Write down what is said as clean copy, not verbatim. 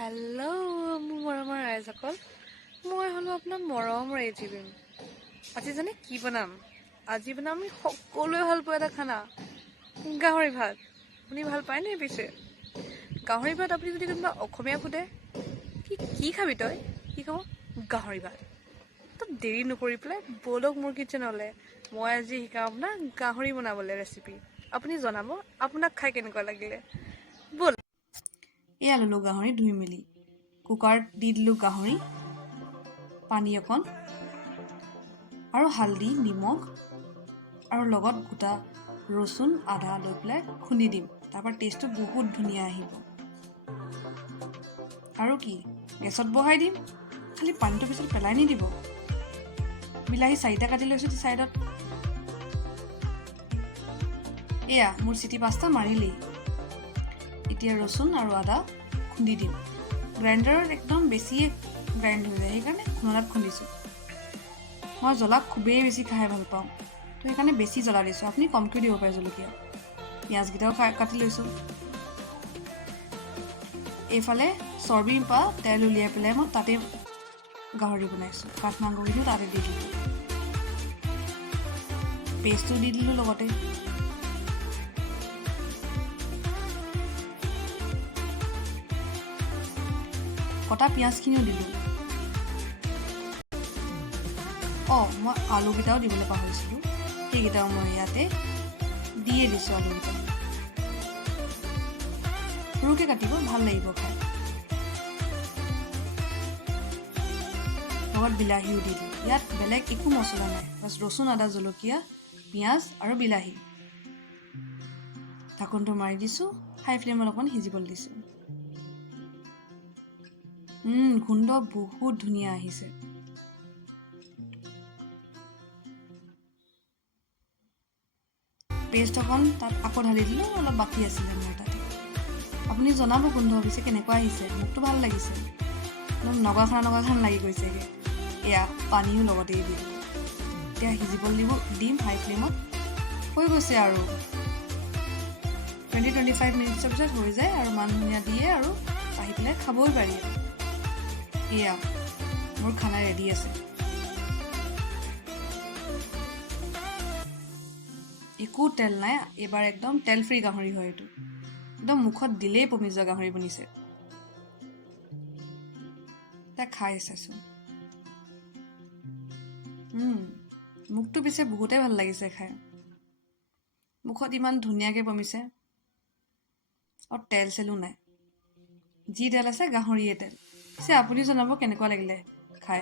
Hello' মোৰ মৰমৰ ৰাইজসকল, মই হ'লো আপোনাৰ মৰম ৰেজিবিন। আজি জানে কি বনাম? আজি বনাম আমি সকলোৱে ভাল পোৱা এটা খানা, গাহৰি ভাত। আপুনি ভাল পায় নে? পিছে গাহৰি ভাত আপুনি যদি কোনোবা অসমীয়া সোধে কি খাবি তই, কি ক'ব? গাহৰি ভাত। তো দেৰি নকৰি পেলাই ব'লক মোৰ কিটচেনলৈ। মই আজি শিকাম আপোনাক গাহৰি বনাবলৈ ৰেচিপি। আপুনি জনাব আপোনাক খাই কেনেকুৱা লাগিলে। ব'ল। এয়া ল'লোঁ গাহৰি ধুই মেলি কুকাৰত দি দিলোঁ গাহৰি, পানী অকণ আৰু হালধি নিমখ আৰু লগত গোটা ৰচুন আদা লৈ পেলাই খুন্দি দিম। তাৰপৰা টেষ্টটো বহুত ধুনীয়া আহিব। আৰু কি, গেছত বহাই দিম, খালি পানীটো পিছত পেলাই নিদিব। বিলাহী 4টা কাটি লৈছোঁ ছাইডত। এয়া মোৰ চিটি 5টা মাৰিলেই। এতিয়া ৰচুন আৰু আদা খুন্দি দিম। গ্ৰাইণ্ডাৰত একদম বেছিয়ে গ্ৰাইণ্ড হৈ যায়, সেইকাৰণে খুন্দাত খুন্দিছোঁ। মই জ্বলা খুবেই বেছি খাই ভাল পাওঁ, তো সেইকাৰণে বেছি জ্বলা দিছোঁ। আপুনি কমকৈ দিব পাৰে জলকীয়া। পিঁয়াজকেইটাও কাটি লৈছোঁ। এইফালে চৰ্বিৰ পৰা তেল উলিয়াই পেলাই মই তাতে গাহৰি বনাইছোঁ। কাঠ মাংসখিনিও তাতে দি দিলোঁ, পেষ্টটো দি দিলোঁ লগতে। কটা পিঁয়াজখিনিও দিলোঁ। মই আলুকেইটাও দিবলৈ পাহৰিছিলোঁ, সেইকেইটাও মই ইয়াতে দিয়ে দিছোঁ। আলুকেইটা সৰুকৈ কাটিব, ভাল লাগিব খাই। লগত বিলাহীও দি দিওঁ। ইয়াত বেলেগ একো মছলা নাই, বাছ ৰচুন আদা জলকীয়া পিঁয়াজ আৰু বিলাহী। ঢাকনটো মাৰি দিছোঁ, হাই ফ্লেমত অকণ সিজিবলৈ দিছোঁ। গোন্ধ বহুত ধুনীয়া আহিছে। পেষ্ট অকণ তাত আকৌ ঢালি দিলোঁ, অলপ বাকী আছিলে মোৰ তাতে। আপুনি জনাব গোন্ধ পিছে কেনেকুৱা আহিছে। মোকতো ভাল লাগিছে, একদম নগা খান লাগি গৈছেগৈ। এয়া পানীও লগতে দি দিলোঁ। এতিয়া সিজিবলৈ দিম হাই ফ্লেমত। হৈ গৈছে আৰু 20-25 মিনিটছৰ পিছত হৈ যায়, আৰু মান ধনিয়া দিয়ে আৰু আহি পেলাই খাবই পাৰি। এয়া মোৰ খানা ৰেডি আছে। একো তেল নাই, এইবাৰ একদম তেল ফ্ৰী গাহৰি হয় এইটো। একদম মুখত দিলেই পমি যোৱা গাহৰি বনিছে। এতিয়া খাই চাইছোঁ। মোকতো পিছে বহুতেই ভাল লাগিছে খাই। মুখত ইমান ধুনীয়াকৈ পমিছে, আৰু তেল চেলো নাই। যি তেল আছে গাহৰিয়ে তেল। পিছে আপুনি জনাব কেনেকুৱা লাগিলে খাই।